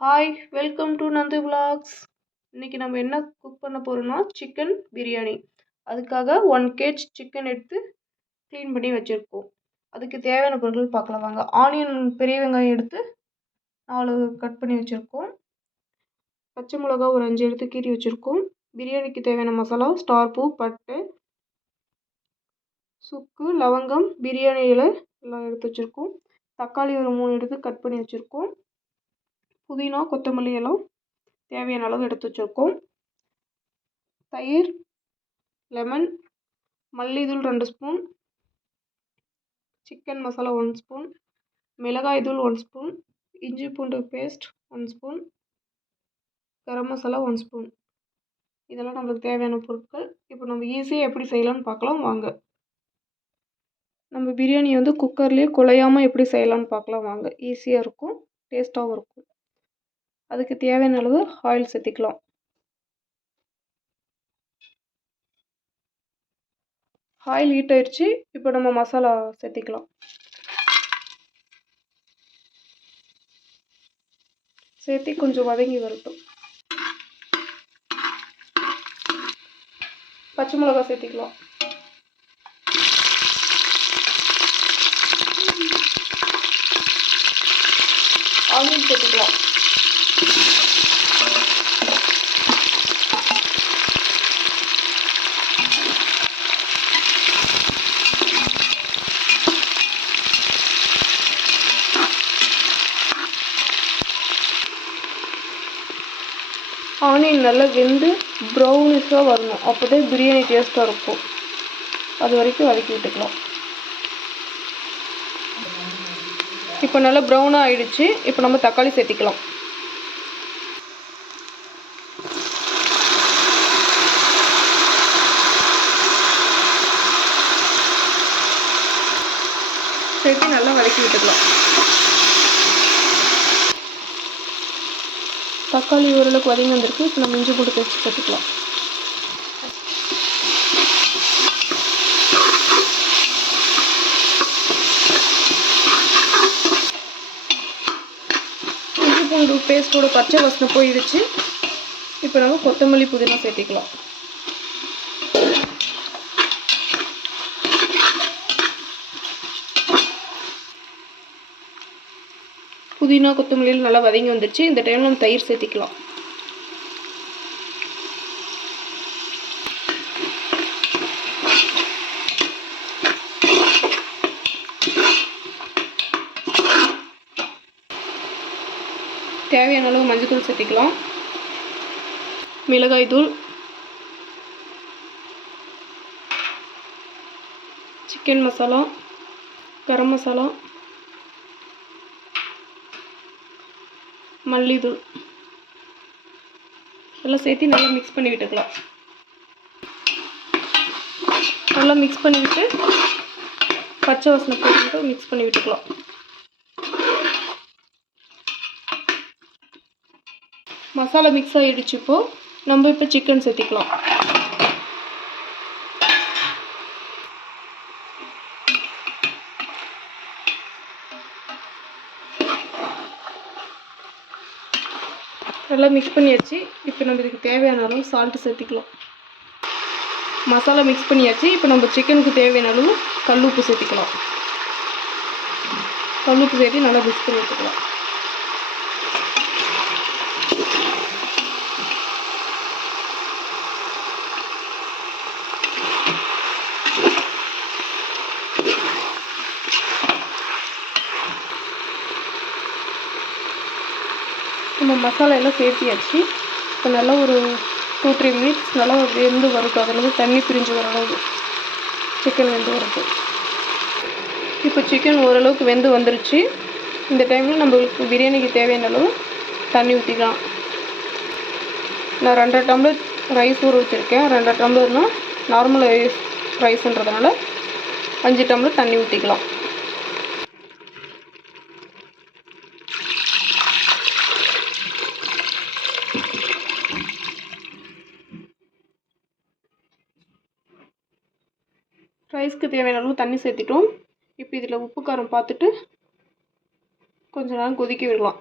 Hi, welcome to Nandu vlogs. இன்றைக்கி நம்ம என்ன குக் பண்ண போகிறோம்னா சிக்கன் பிரியாணி. அதுக்காக 1 kg சிக்கன் எடுத்து க்ளீன் பண்ணி வச்சுருக்கோம். அதுக்கு தேவையான பொருட்கள் பார்க்கலாம் வாங்க. ஆனியன் பெரிய வெங்காயம் எடுத்து 4 கட் பண்ணி வச்சுருக்கோம். பச்சை மிளகா ஒரு 5 எடுத்து கீறி வச்சுருக்கோம். பிரியாணிக்கு தேவையான மசாலா ஸ்டார் பூ, பட்டை, சுக்கு, லவங்கம், பிரியாணி இலை எல்லாம் எடுத்து வச்சுருக்கோம். தக்காளி ஒரு 3 எடுத்து கட் பண்ணி வச்சுருக்கோம். புதினா, கொத்தமல்லி எல்லாம் தேவையான அளவு எடுத்து வச்சுருக்கோம். தயிர், லெமன், மல்லித்தூள் 2 ஸ்பூன், சிக்கன் மசாலா 1 ஸ்பூன், மிளகாய் தூள் 1 ஸ்பூன், இஞ்சி பூண்டு paste 1 spoon, garam masala 1 spoon. இதெல்லாம் நம்மளுக்கு தேவையான பொருட்கள். இப்போ நம்ம ஈஸியாக எப்படி செய்யலாம்னு பார்க்கலாம் வாங்க. நம்ம பிரியாணி குக்கர்லேயே குழையாமல் எப்படி செய்யலாம்னு பார்க்கலாம் வாங்க. ஈஸியாக இருக்கும், டேஸ்ட்டாகவும் இருக்கும். அதுக்கு தேவையான அளவு ஆயில் சேர்த்திக்கலாம். ஆயில் ஹீட் ஆயிடுச்சு. இப்போ நம்ம மசாலா சேர்த்திக்கலாம். சேர்த்து கொஞ்சம் வதங்கி வரட்டும். பச்சை மிளகா சேர்த்திக்கலாம். ஆனியன் சேர்த்திக்கலாம். ஆனியன் நல்லா வெந்து ப்ரௌனிஷாக வரணும். அப்போ தான் பிரியாணி டேஸ்ட்டாக இருக்கும். அது வரைக்கும் வதக்கி விட்டுக்கலாம். இப்போ நல்லா ப்ரௌனாக ஆகிடுச்சு. இப்போ நம்ம தக்காளி சேர்த்திக்கலாம். சேர்த்து நல்லா வதக்கி விட்டுக்கலாம். தக்காளி ஓரளவுக்கு வதங்கி வந்திருக்கு. இப்போ நம்ம இஞ்சி பூண்டு பேஸ்ட் சேர்த்துக்கலாம். இஞ்சி பூண்டு பேஸ்ட்டோட பச்சை வாசனை போயிடுச்சு. இப்போ நம்ம கொத்தமல்லி, புதினா சேர்த்திக்கலாம். புதினா, கொத்தமல்லியில் நல்லா வதங்கி வந்துடுச்சு. இந்த டைமில் நம்ம தயிர் சேர்த்திக்கலாம். தேவையான அளவு மஞ்சள் சேர்த்திக்கலாம். மிளகாய் தூள், சிக்கன் மசாலா, கரம் மசாலா, மல்லித்தூள் எல்லாம் சேர்த்து நல்லா மிக்ஸ் பண்ணி விட்டுக்கலாம். நல்லா மிக்ஸ் பண்ணிவிட்டு பச்சை வாசனை போட்டு மிக்ஸ் பண்ணி விட்டுக்கலாம். மசாலா மிக்ஸ் ஆகிடுச்சு. இப்போது நம்ம சிக்கன் சேர்த்திக்கலாம். நல்லா மிக்ஸ் பண்ணியாச்சு. இப்போ நம்ம இதுக்கு தேவையான அளவு சால்ட்டு சேர்த்திக்கலாம். மசாலா மிக்ஸ் பண்ணியாச்சு. இப்போ நம்ம சிக்கனுக்கு தேவையான அளவு கல் உப்பு சேர்த்திக்கலாம். கல் உப்பு சேர்த்து நல்லா மிக்ஸ் பண்ணி எடுத்துக்கலாம். நம்ம மசாலா எல்லாம் சேர்த்தியாச்சு. இப்போ நல்லா ஒரு 2-3 மினிட்ஸ் நல்லா வெந்து வரட்டும். அதில் தண்ணி பிரிஞ்சு வர அளவு சிக்கன் வெந்து வரட்டும். இப்போ சிக்கன் ஓரளவுக்கு வெந்து வந்துருச்சு. இந்த டைமில் நம்மளுக்கு பிரியாணிக்கு தேவையான அளவு தண்ணி ஊற்றிக்கலாம். நான் 2.5 டம்ளர் ரைஸ் ஊற வச்சுருக்கேன். 2.5 டம்ளர்னால் நார்மல் ரைஸ்ன்றதுனால 5 டம்ளர் தண்ணி ஊற்றிக்கலாம். ரைஸ்க்கு தேவையான அளவு தண்ணி சேர்த்திட்டோம். இப்போ இதில் உப்பு காரம் பார்த்துட்டு கொஞ்ச நேரம் கொதிக்க விடலாம்.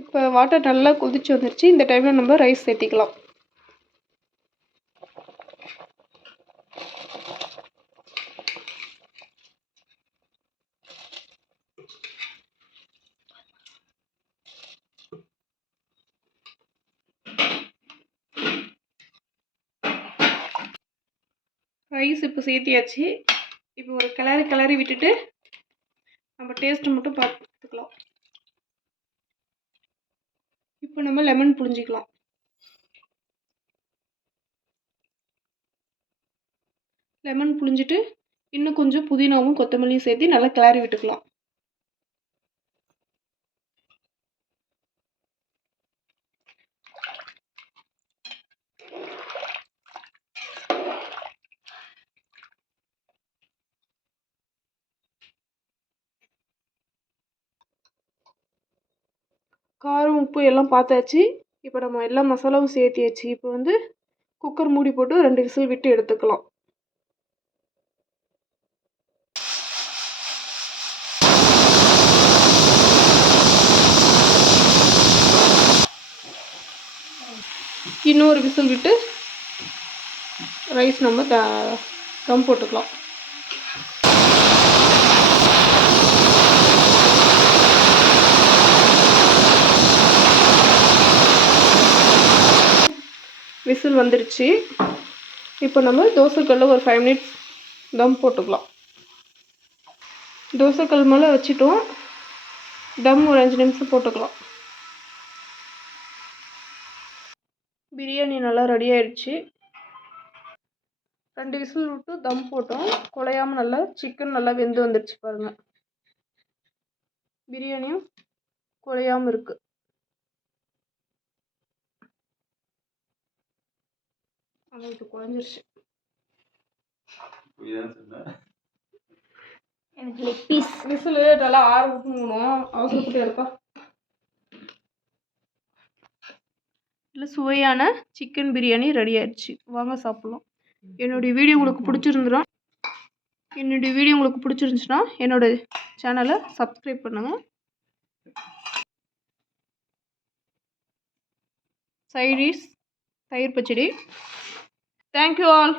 இப்போ வாட்டர் நல்லா கொதிச்சு வந்துருச்சு. இந்த டைமில் நம்ம ரைஸ் சேர்த்திக்கலாம். ரைஸ் இப்போ சேர்த்தியாச்சு. இப்போ ஒரு கிளறி விட்டுட்டு நம்ம டேஸ்ட்டு மட்டும் பார்த்துக்கலாம். இப்போ நம்ம லெமன் புழிஞ்சிக்கலாம். லெமன் புழிஞ்சிட்டு இன்னும் கொஞ்சம் புதினாவும் கொத்தமல்லியும் சேர்த்து நல்லா கிளறி விட்டுக்கலாம். காரம் உப்பு எல்லாம் பார்த்தாச்சு. இப்போ நம்ம எல்லா மசாலாவும் சேர்த்தியாச்சு. இப்போ வந்து குக்கர் மூடி போட்டு 2 விசில் விட்டு எடுத்துக்கலாம். இன்னொரு விசில் விட்டு ரைஸ் நம்ம தம் போட்டுக்கலாம். விசில் வந்துருச்சு. இப்போ நம்ம தோசைக்கல்ல ஒரு 5 மினிட்ஸ் தம் போட்டுக்கலாம். தோசைக்கல் மேலே வச்சுட்டோம். தம் ஒரு 5 நிமிஷம் போட்டுக்கலாம். பிரியாணி நல்லா ரெடி ஆயிடுச்சு. 2 விசில் விட்டு தம் போட்டோம். குழையாமல் நல்லா சிக்கன் நல்லா வெந்து வந்துடுச்சு பாருங்கள். பிரியாணியும் குழையாமல் இருக்குது. அவங்களுக்கு குழஞ்சிருச்சு. எனக்கு லெக் பீஸ் விசில் நல்லா ஆரம்பிக்கணும். அவசரப்பட்டு இருக்கா. இல்லை, சுவையான சிக்கன் பிரியாணி ரெடி ஆயிடுச்சு. வாங்க சாப்பிட்லாம். என்னுடைய வீடியோ உங்களுக்கு பிடிச்சிருந்துச்சுன்னா என்னோட சேனலை சப்ஸ்கிரைப் பண்ணுங்கள். சைட் டிஷ் தயிர் பச்சடி. Thank you all.